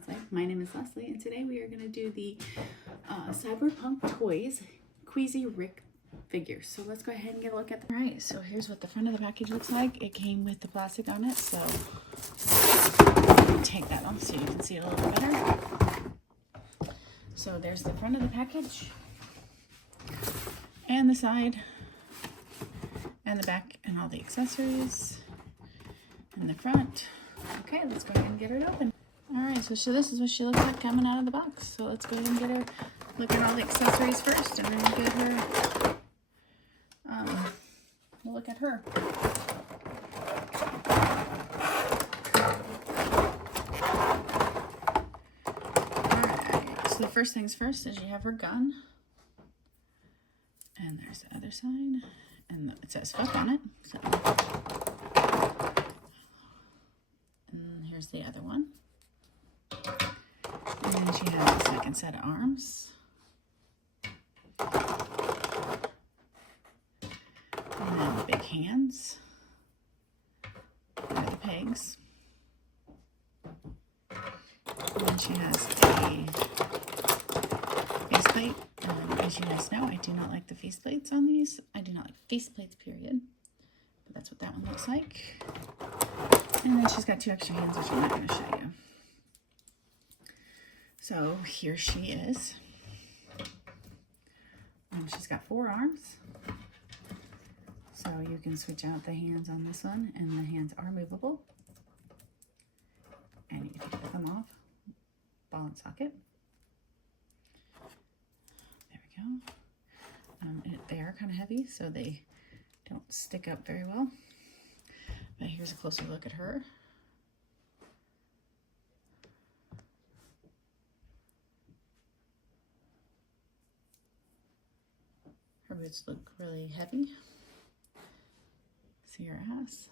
Leslie. My name is Leslie, and today we are going to do the Cyberpunk Toys Quisy Rick figures. So let's go ahead and get a look at them. Alright, so here's what the front of the package looks like. It came with the plastic on it, so take that off so you can see it a little better. So there's the front of the package, and the side, and the back, and all the accessories, and the front. Okay, let's go ahead and get it open. Alright, so this is what she looks like coming out of the box. So let's go ahead and get her, look at all the accessories first, and then get her, we'll look at her. Alright, so the first things first is you have her gun. And there's the other side. And it says fuck on it. So. And here's the other one. And then she has the second set of arms. And then the big hands. And the pegs. And then she has a faceplate. As you guys know, I do not like the faceplates on these. I do not like faceplates, period. But that's what that one looks like. And then she's got two extra hands, which I'm not going to show you. So here she is. She's got 4 arms. So you can switch out the hands on this one, and the hands are movable. And you can take them off, ball and socket. There we go. They are kind of heavy, so they don't stick up very well. But here's a closer look at her. Her boots look really heavy. See her ass.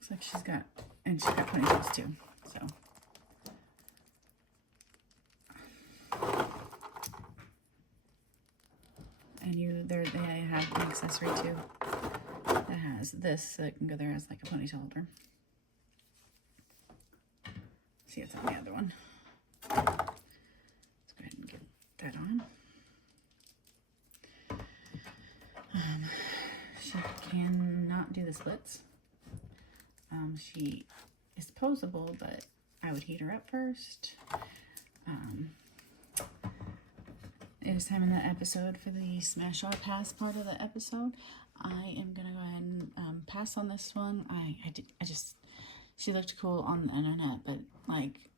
Looks like she's got ponytails too. So. And they have an accessory too that has this, so it can go there as like a ponytail holder. See, it's on the other one. Let's go ahead and get that on. She cannot do the splits. She is posable, but I would heat her up first. It is time in the episode for the smash or pass part of the episode. I am gonna go ahead and pass on this one. She looked cool on the internet, but like,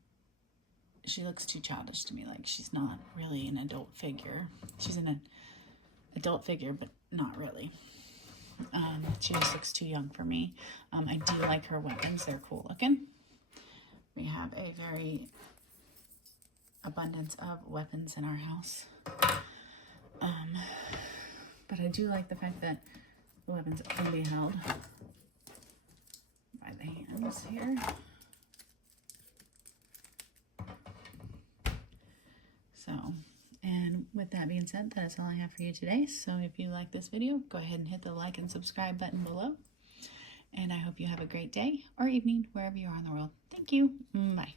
she looks too childish to me. Like, she's not really an adult figure. She's an adult figure, but not really. She just looks too young for me. I do like her weapons. They're cool looking. We have a very abundance of weapons in our house. But I do like the fact that the weapons can be held by the hands here. So, and with that being said, that's all I have for you today. So if you like this video, go ahead and hit the like and subscribe button below. And I hope you have a great day or evening, wherever you are in the world. Thank you. Bye.